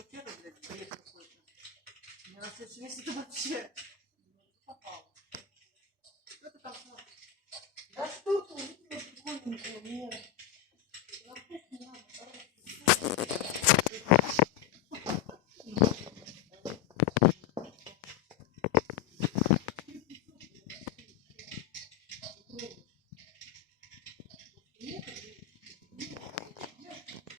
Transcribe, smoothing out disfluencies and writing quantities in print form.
первый, блядь, бред какой-то. У меня на следующий месяц это вообще попало. Что ты там смотришь? Да что ты увидела прикольненькое, нет.